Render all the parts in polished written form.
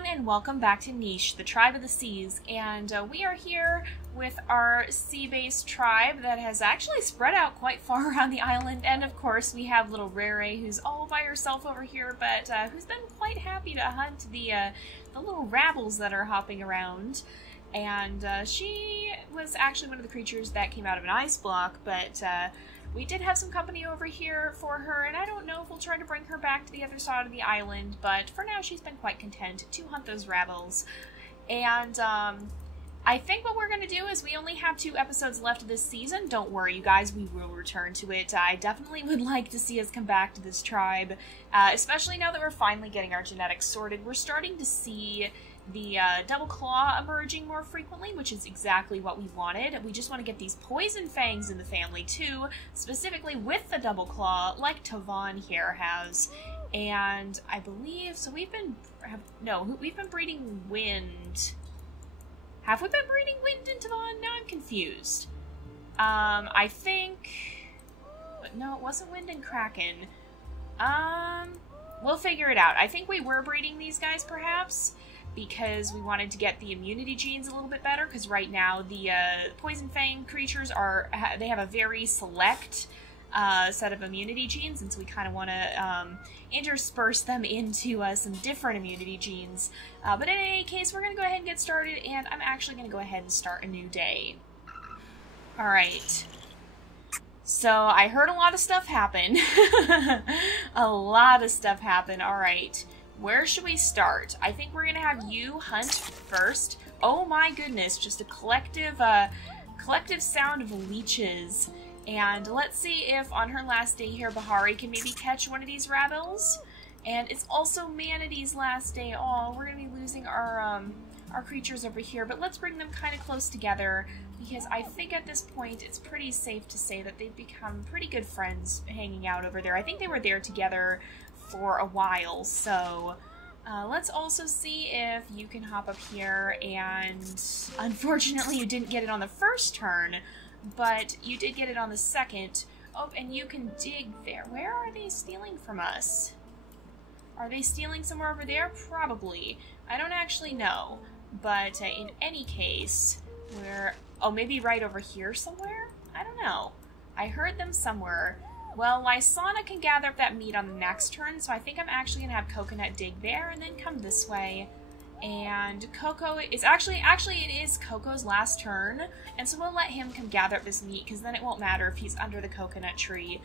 everyone, and welcome back to Niche, the Tribe of the Seas, and we are here with our sea-based tribe that has actually spread out quite far around the island, and of course we have little Rere, who's all by herself over here, but who's been quite happy to hunt the little rabbles that are hopping around. And she was actually one of the creatures that came out of an ice block, but we did have some company over here for her, and I don't know if we'll try to bring her back to the other side of the island, but for now she's been quite content to hunt those rabbles. And I think what we're going to do is we only have 2 episodes left of this season. Don't worry, you guys, we will return to it. I definitely would like to see us come back to this tribe, especially now that we're finally getting our genetics sorted. We're starting to see the double claw emerging more frequently, which is exactly what we wanted. We just want to get these poison fangs in the family too, specifically with the double claw, like Tavon here has. And I believe, so we've been breeding wind. Have we been breeding wind in Tavon? Now I'm confused. I think, no, it wasn't wind and kraken. We'll figure it out. I think we were breeding these guys perhaps, because we wanted to get the immunity genes a little bit better, because right now the poison fang creatures they have a very select set of immunity genes, and so we kind of want to intersperse them into some different immunity genes. But in any case, we're going to go ahead and get started, and I'm actually going to go ahead and start a new day. Alright. So, I heard a lot of stuff happen. A lot of stuff happen. Alright. Where should we start? I think we're gonna have you hunt first. Oh my goodness, just a collective sound of leeches. And let's see if on her last day here, Bahari can maybe catch one of these rabbles. And it's also Manatee's last day. Oh, we're gonna be losing our creatures over here, but let's bring them kind of close together, because I think at this point it's pretty safe to say that they've become pretty good friends hanging out over there. I think they were there together for a while, so let's also see if you can hop up here, and unfortunately you didn't get it on the first turn, but you did get it on the second. Oh, and you can dig there. Where are they stealing from us? Are they stealing somewhere over there? Probably. I don't actually know, but in any case, oh, maybe right over here somewhere? I don't know. I heard them somewhere. Well, Lysana can gather up that meat on the next turn, so I think I'm actually going to have Coconut dig there and then come this way. And Coco is actually it is Coco's last turn, and so we'll let him come gather up this meat, because then it won't matter if he's under the coconut tree.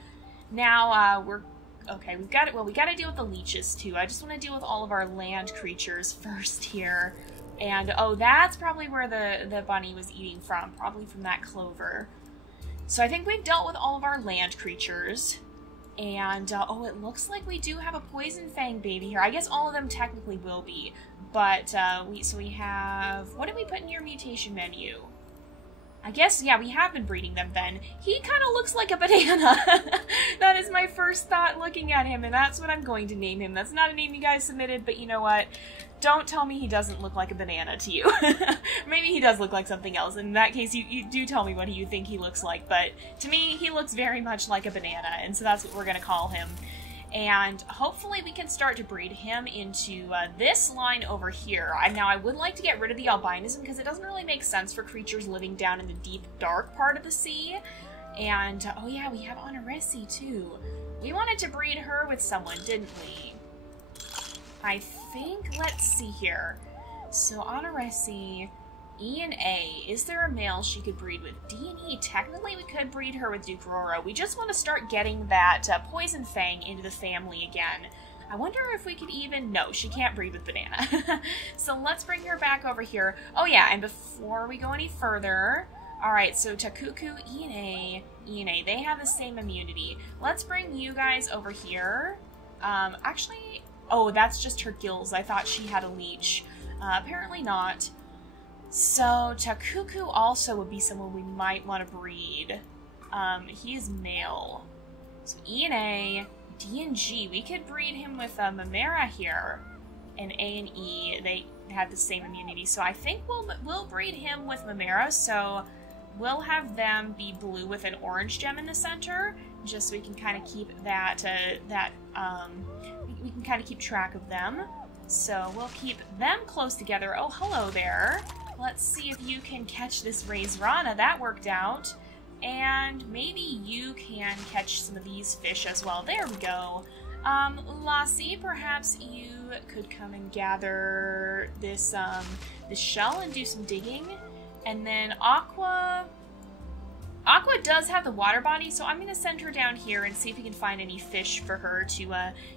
Now, okay, we got to deal with the leeches too. I just want to deal with all of our land creatures first here. And, oh, that's probably where the bunny was eating from, probably from that clover. So I think we've dealt with all of our land creatures, and, oh, it looks like we do have a poison fang baby here. I guess all of them technically will be, but, we have, what did we put in your mutation menu? I guess, yeah, we have been breeding them then. He kind of looks like a banana. That is my first thought looking at him, and that's what I'm going to name him. That's not a name you guys submitted, but you know what? Don't tell me he doesn't look like a banana to you. Maybe he does look like something else. In that case, you do tell me what you think he looks like, but to me, he looks very much like a banana, and so that's what we're going to call him. And hopefully we can start to breed him into this line over here. Now, I would like to get rid of the albinism, because it doesn't really make sense for creatures living down in the deep, dark part of the sea. And, oh yeah, we have Honoresi too. We wanted to breed her with someone, didn't we? I think, let's see here. So, Honoresi, E and A. Is there a male she could breed with? D and E. Technically, we could breed her with Dukrora. We just want to start getting that poison fang into the family again. I wonder if we could even... No, she can't breed with banana. So let's bring her back over here. Oh yeah, and before we go any further... Alright, so Takuku, E and A, they have the same immunity. Let's bring you guys over here. Actually... Oh, that's just her gills. I thought she had a leech. Apparently not. So, Takuku also would be someone we might want to breed. He is male. So, E and A, D and G. We could breed him with Mamera here. And A and E, they have the same immunity. So, I think we'll breed him with Mamera. So, we'll have them be blue with an orange gem in the center, just so we can kind of keep that, we can kind of keep track of them. So we'll keep them close together. Oh, hello there. Let's see if you can catch this Raizrana. That worked out. And maybe you can catch some of these fish as well. There we go. Lassie, perhaps you could come and gather this shell and do some digging. And then Aqua does have the water body, so I'm going to send her down here and see if we can find any fish for her to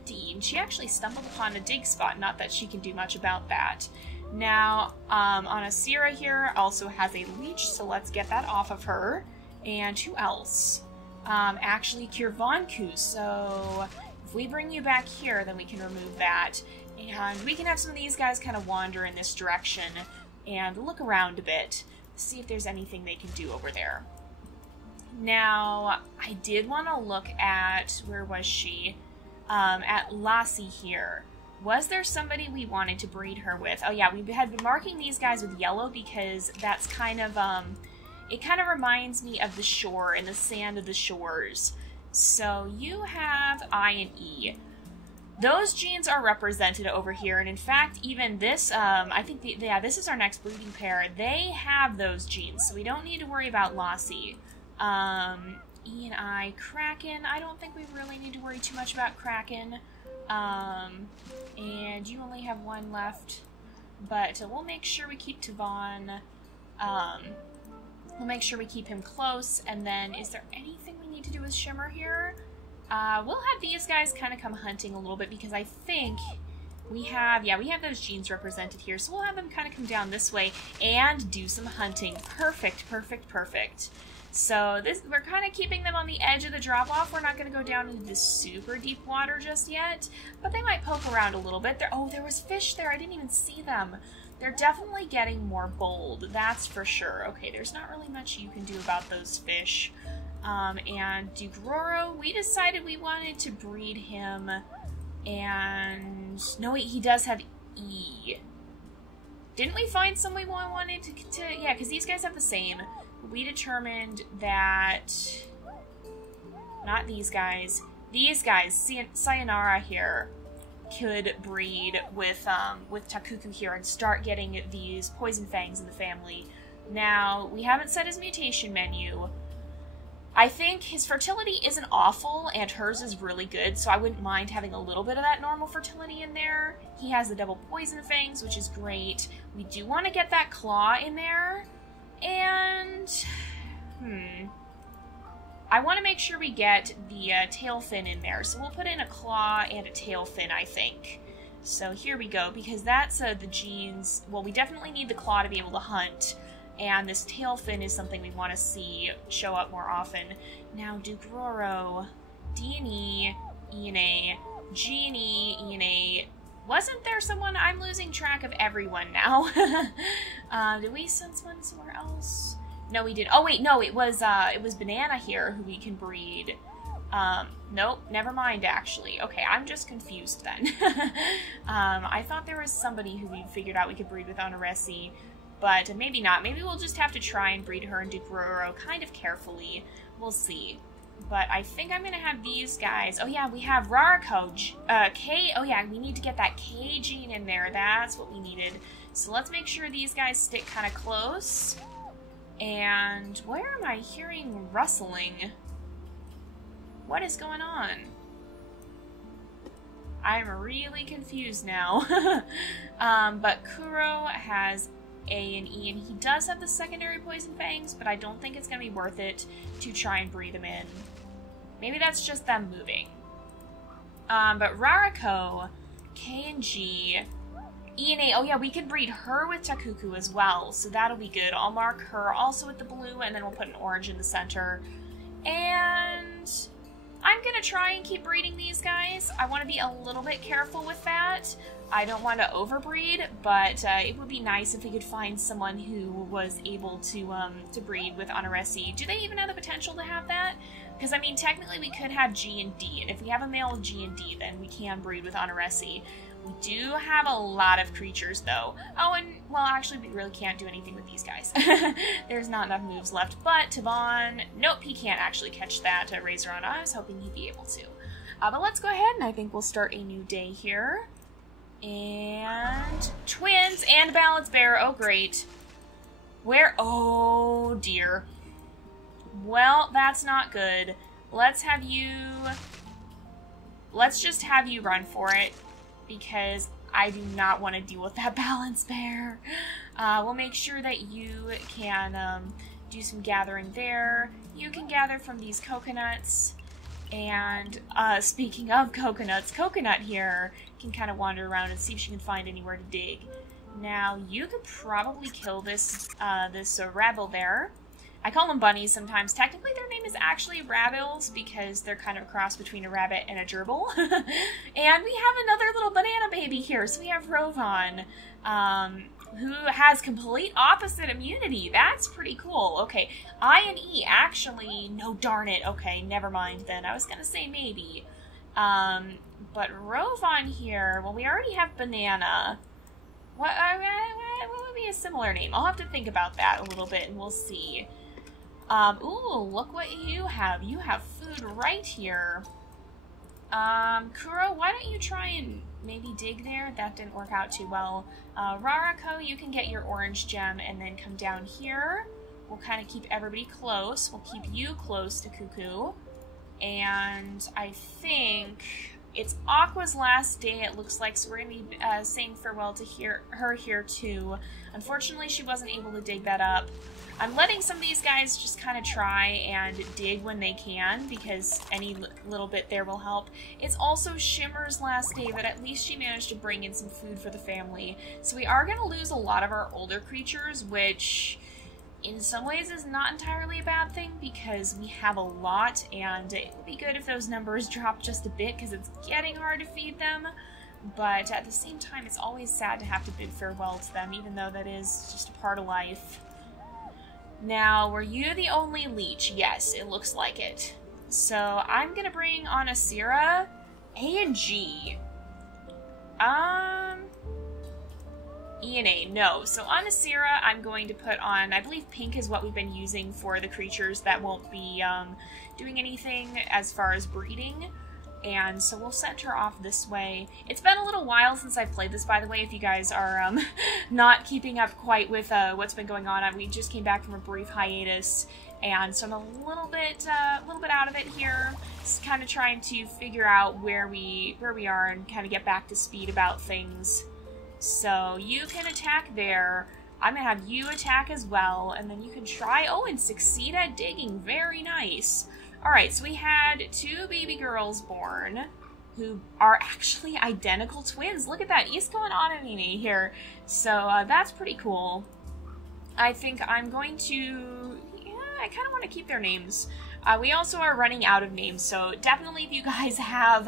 eat. And she actually stumbled upon a dig spot, not that she can do much about that. Now, Anasira here also has a leech, so let's get that off of her. And who else? Actually, Kirvanku, so if we bring you back here, then we can remove that. And we can have some of these guys kind of wander in this direction and look around a bit, see if there's anything they can do over there. Now, I did want to look at, where was she? At Lassie here. Was there somebody we wanted to breed her with? Oh yeah, we had been marking these guys with yellow because that's kind of, it kind of reminds me of the shore and the sand of the shores. So you have I and E. Those genes are represented over here, and in fact, even this, I think, this is our next breeding pair. They have those genes, so we don't need to worry about Lassie. E and I, Kraken, I don't think we really need to worry too much about Kraken. And you only have one left, but we'll make sure we keep Tavon, we'll make sure we keep him close, and then is there anything we need to do with Shimmer here? We'll have these guys kind of come hunting a little bit because I think we have those genes represented here, so we'll have them kind of come down this way and do some hunting. Perfect, perfect, perfect. So we're kind of keeping them on the edge of the drop-off. We're not going to go down into this super deep water just yet, but they might poke around a little bit. Oh, there was fish there. I didn't even see them. They're definitely getting more bold, that's for sure. Okay, there's not really much you can do about those fish. And Dugroro, we decided we wanted to breed him, and no, he does have E. Didn't we find some we wanted to yeah, because these guys have the same. We determined that, not these guys, Sayonara here, could breed with Takuku here and start getting these poison fangs in the family. Now, we haven't set his mutation menu. I think his fertility isn't awful, and hers is really good, so I wouldn't mind having a little bit of that normal fertility in there. He has the double poison fangs, which is great. We do want to get that claw in there, and I want to make sure we get the tail fin in there, so we'll put in a claw and a tail fin, I think. So here we go, because that's the genes. Well, we definitely need the claw to be able to hunt, and this tail fin is something we want to see show up more often. Now, Dugroro, D&E, E&A, G&E, E&A. Wasn't there someone? I'm losing track of everyone now. Did we send someone somewhere else? No, we did. Oh wait, no, it was Banana here who we can breed. Nope, never mind actually. Okay, I'm just confused then. I thought there was somebody who we figured out we could breed with Onoresi, but maybe not. Maybe we'll just have to try and breed her and Dugroro kind of carefully. We'll see. But I think I'm gonna have these guys. Oh yeah, we have Rarako, K. Oh yeah, we need to get that K gene in there. That's what we needed. So let's make sure these guys stick kind of close. And where am I hearing rustling? What is going on? I'm really confused now. But Kuro has A and E, and he does have the secondary poison fangs, but I don't think it's going to be worth it to try and breed them in. Maybe that's just them moving. But Rarako, K and G, E and A, oh yeah, we can breed her with Takuku as well, so that'll be good. I'll mark her also with the blue, and then we'll put an orange in the center. And I'm going to try and keep breeding these guys. I want to be a little bit careful with that. I don't want to overbreed, but it would be nice if we could find someone who was able to breed with Onoresi. Do they even have the potential to have that? Because, I mean, technically we could have G and D, and if we have a male with G and D, then we can breed with Onoresi. We do have a lot of creatures, though. Oh, and, well, actually, we really can't do anything with these guys. There's not enough moves left, but Tavon, nope, he can't actually catch that Raizrana. I was hoping he'd be able to. But let's go ahead, and I think we'll start a new day here. And twins and balance bear. Oh, great. Where? Oh, dear. Well, that's not good. Let's just have you run for it, because I do not want to deal with that balance bear. We'll make sure that you can do some gathering there. You can gather from these coconuts. And speaking of coconuts, Coconut here can kind of wander around and see if she can find anywhere to dig. Now, you could probably kill this rabble there. I call them bunnies sometimes. Technically, their name is actually rabbles because they're kind of a cross between a rabbit and a gerbil. And we have another little banana baby here. So we have Rovan, who has complete opposite immunity. That's pretty cool. Okay, I and E actually... No, darn it. Okay, never mind then. I was going to say maybe. But Rovan here... Well, we already have Banana. What would be a similar name? I'll have to think about that a little bit and we'll see. Ooh, look what you have. You have food right here. Kuro, why don't you try and maybe dig there? That didn't work out too well. Rarako, you can get your orange gem and then come down here. We'll kind of keep everybody close. We'll keep you close to Cuckoo. And I think it's Aqua's last day, it looks like, so we're going to be saying farewell to her here too. Unfortunately, she wasn't able to dig that up. I'm letting some of these guys just kind of try and dig when they can, because any little bit there will help. It's also Shimmer's last day, but at least she managed to bring in some food for the family. So we are going to lose a lot of our older creatures, which in some ways is not entirely a bad thing, because we have a lot, and it would be good if those numbers dropped just a bit, because it's getting hard to feed them. But at the same time, it's always sad to have to bid farewell to them, even though that is just a part of life. Now, were you the only leech? Yes, it looks like it. So, I'm gonna bring on Asira, A and G. E and A, no. So on Asira, I'm going to put on, I believe pink is what we've been using for the creatures that won't be doing anything as far as breeding. And so we'll send her off this way. It's been a little while since I've played this, by the way, if you guys are not keeping up quite with what's been going on. We just came back from a brief hiatus, and so I'm a little bit out of it here. Just kind of trying to figure out where we are and kind of get back to speed about things. So you can attack there. I'm going to have you attack as well, and then you can try, oh, and succeed at digging. Very nice. Alright, so we had 2 baby girls born who are actually identical twins. Look at that. He's going on in me here. So that's pretty cool. I think I'm going to... Yeah, I kind of want to keep their names. We also are running out of names, so definitely if you guys have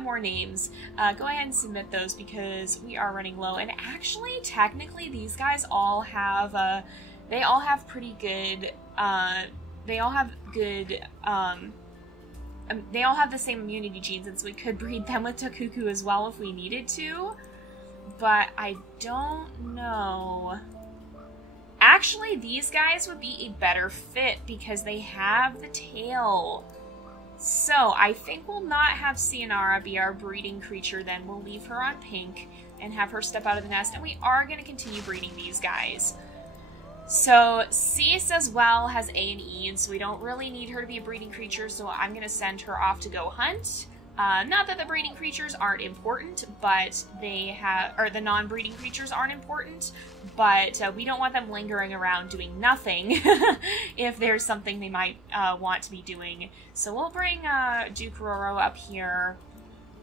more names, go ahead and submit those, because we are running low. And actually, technically, these guys all have they all have pretty good they all have the same immunity genes, and so we could breed them with Takuku as well if we needed to. But I don't know. Actually, these guys would be a better fit because they have the tail. So I think we'll not have Sayonara be our breeding creature then. We'll leave her on pink and have her step out of the nest, and we are going to continue breeding these guys. So Cease as well has A and E, and so we don't really need her to be a breeding creature, so I'm going to send her off to go hunt. Not that the breeding creatures aren't important, but the non-breeding creatures aren't important, but we don't want them lingering around doing nothing if there's something they might want to be doing. So we'll bring Dukuroro up here,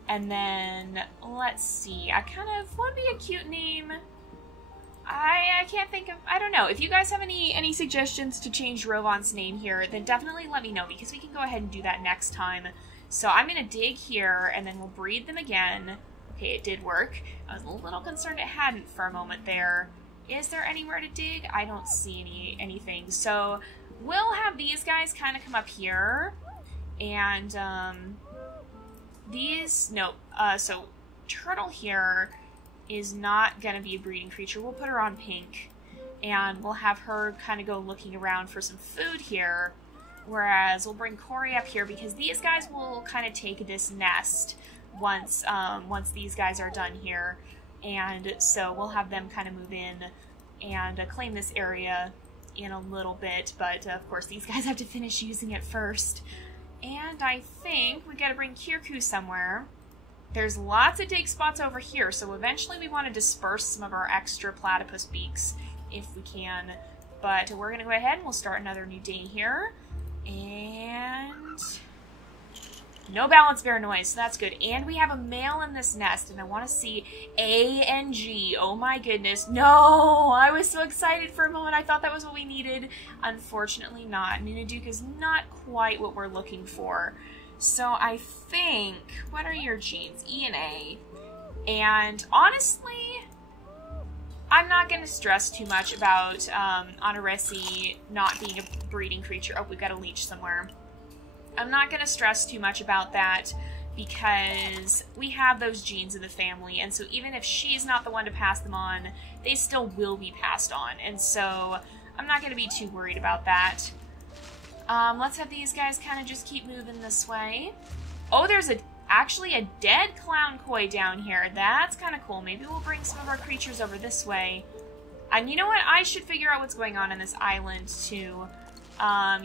and then, let's see, what would be a cute name? I can't think of, I don't know. If you guys have any suggestions to change Rovan's name here, then definitely let me know, because we can go ahead and do that next time. So I'm going to dig here, and then we'll breed them again. Okay, it did work. I was a little concerned it hadn't for a moment there. Is there anywhere to dig? I don't see anything. So we'll have these guys kind of come up here, and so Turtle here is not going to be a breeding creature. We'll put her on pink, and we'll have her kind of go looking around for some food here, whereas we'll bring Corey up here, because these guys will kind of take this nest. once these guys are done here. And so we'll have them kind of move in and claim this area in a little bit, but of course these guys have to finish using it first. And I think we gotta bring Kirku somewhere. There's lots of dig spots over here, so eventually we want to disperse some of our extra platypus beaks if we can. But we're gonna go ahead and we'll start another new day here. And no balance bear noise, so that's good. And we have a male in this nest, and I want to see A and G. Oh my goodness. No! I was so excited for a moment. I thought that was what we needed. Unfortunately not. Nunaduke is not quite what we're looking for. So I think, what are your genes? E and A. And honestly, I'm not going to stress too much about Honoresi not being a breeding creature. Oh, we've got a leech somewhere. I'm not going to stress too much about that because we have those genes in the family, and so even if she's not the one to pass them on, they still will be passed on, and so I'm not going to be too worried about that. Let's have these guys kind of just keep moving this way. Oh, there's actually a dead clown koi down here. That's kind of cool. Maybe we'll bring some of our creatures over this way. And you know what? I should figure out what's going on this island, too.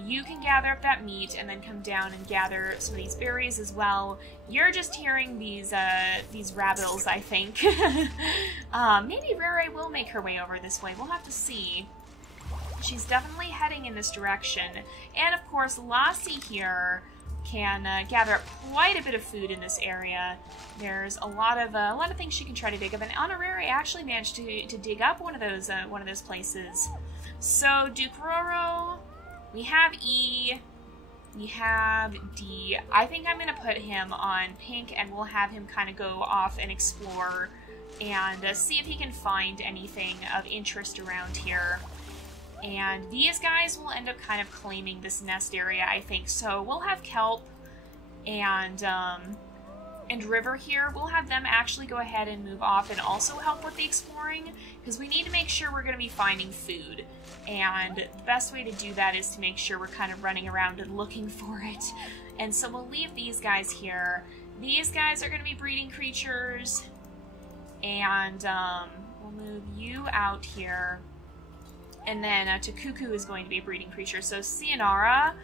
You can gather up that meat and then come down and gather some of these berries as well. You're just hearing these rabbits, I think. Maybe Rere will make her way over this way. We'll have to see. She's definitely heading in this direction. And of course, Lassie here can gather up quite a bit of food in this area. There's a lot of things she can try to dig up, and Honorary actually managed to dig up one of those places. So Dukroro, we have E, we have D. I think I'm gonna put him on pink, and we'll have him kind of go off and explore and see if he can find anything of interest around here. And these guys will end up kind of claiming this nest area, I think. So we'll have Kelp and River here. We'll have them actually go ahead and move off and also help with the exploring, because we need to make sure we're going to be finding food. And the best way to do that is to make sure we're kind of running around and looking for it. And so we'll leave these guys here. These guys are going to be breeding creatures. And we'll move you out here. And then Takuku is going to be a breeding creature. So Sayonara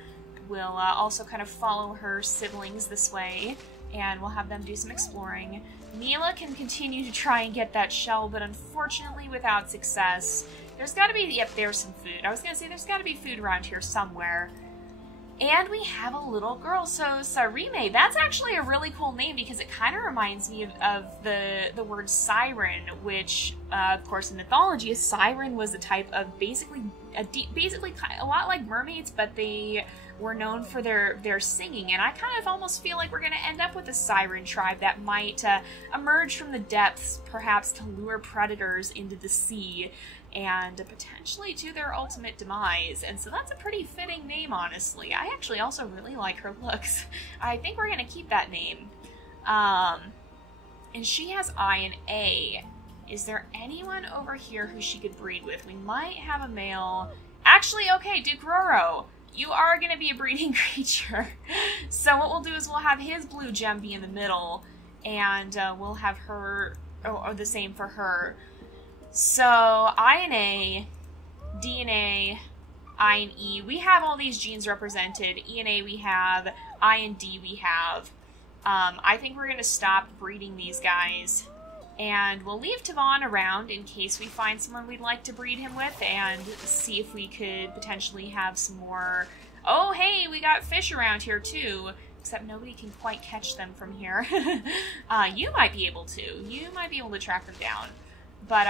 will also kind of follow her siblings this way, and we'll have them do some exploring. Mila can continue to try and get that shell, but unfortunately without success. There's got to be, yep, there's some food. I was going to say there's got to be food around here somewhere. And we have a little girl, so Sarime. That's actually a really cool name because it kind of reminds me of the word siren, which, of course, in mythology, a siren was a type of basically a lot like mermaids, but they were known for their singing. And I kind of almost feel like we're going to end up with a siren tribe that might emerge from the depths, perhaps to lure predators into the sea and potentially to their ultimate demise. And so that's a pretty fitting name, honestly. I actually also really like her looks. I think we're going to keep that name. And she has I and A. Is there anyone over here who she could breed with? We might have a male. Actually, okay, Dukroro, you are going to be a breeding creature. So what we'll do is we'll have his blue gem be in the middle, and we'll have her, or the same for her. So, I and A, D and A, I and E, we have all these genes represented. E and A we have, I and D we have. I think we're going to stop breeding these guys. And we'll leave Tavon around in case we find someone we'd like to breed him with, and see if we could potentially have some more... Oh, hey, we got fish around here too. Except nobody can quite catch them from here. You might be able to. You might be able to track them down. But,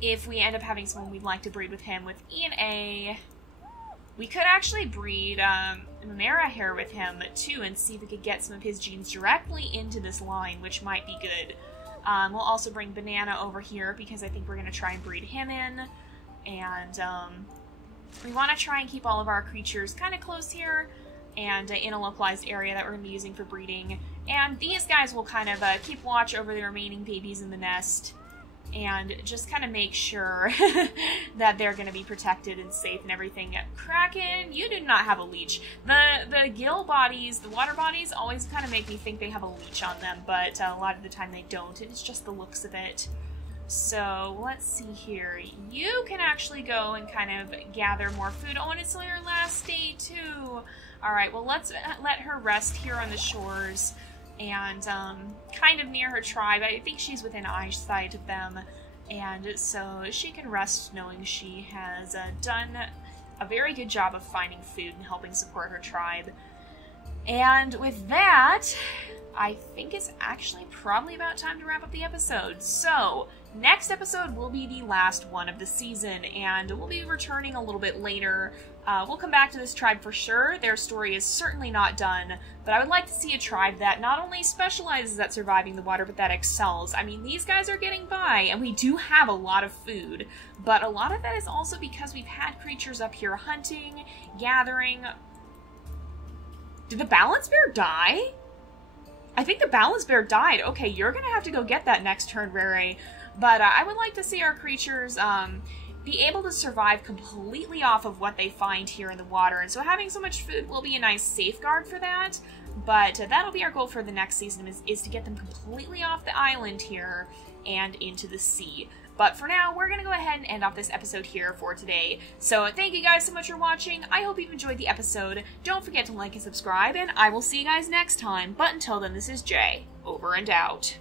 if we end up having someone we'd like to breed with him, with E and A, we could actually breed, Mamera here with him, too, and see if we could get some of his genes directly into this line, which might be good. We'll also bring Banana over here, because I think we're going to try and breed him in, and, we want to try and keep all of our creatures kind of close here, and in a localized area that we're going to be using for breeding. And these guys will kind of keep watch over the remaining babies in the nest. and just kind of make sure that they're going to be protected and safe and everything. Kraken, you do not have a leech. The gill bodies, the water bodies, always kind of make me think they have a leech on them, but a lot of the time they don't. It's just the looks of it. So let's see here. You can actually go and kind of gather more food. Oh, and it's your last day too. All right, well, let's let her rest here on the shores and kind of near her tribe. I think she's within eyesight of them, and so she can rest knowing she has done a very good job of finding food and helping support her tribe. And with that, I think it's actually probably about time to wrap up the episode. So, next episode will be the last one of the season, and we'll be returning a little bit later. We'll come back to this tribe for sure. Their story is certainly not done, but I would like to see a tribe that not only specializes at surviving the water, but that excels. I mean, these guys are getting by, and we do have a lot of food, but a lot of that is also because we've had creatures up here hunting, gathering. Did the balance bear die? I think the balance bear died. Okay, you're gonna have to go get that next turn, Rere. But I would like to see our creatures be able to survive completely off of what they find here in the water. And so having so much food will be a nice safeguard for that. But that'll be our goal for the next season, is to get them completely off the island here and into the sea. But for now, we're going to go ahead and end off this episode here for today. So thank you guys so much for watching. I hope you've enjoyed the episode. Don't forget to like and subscribe, and I will see you guys next time. But until then, this is Jay, over and out.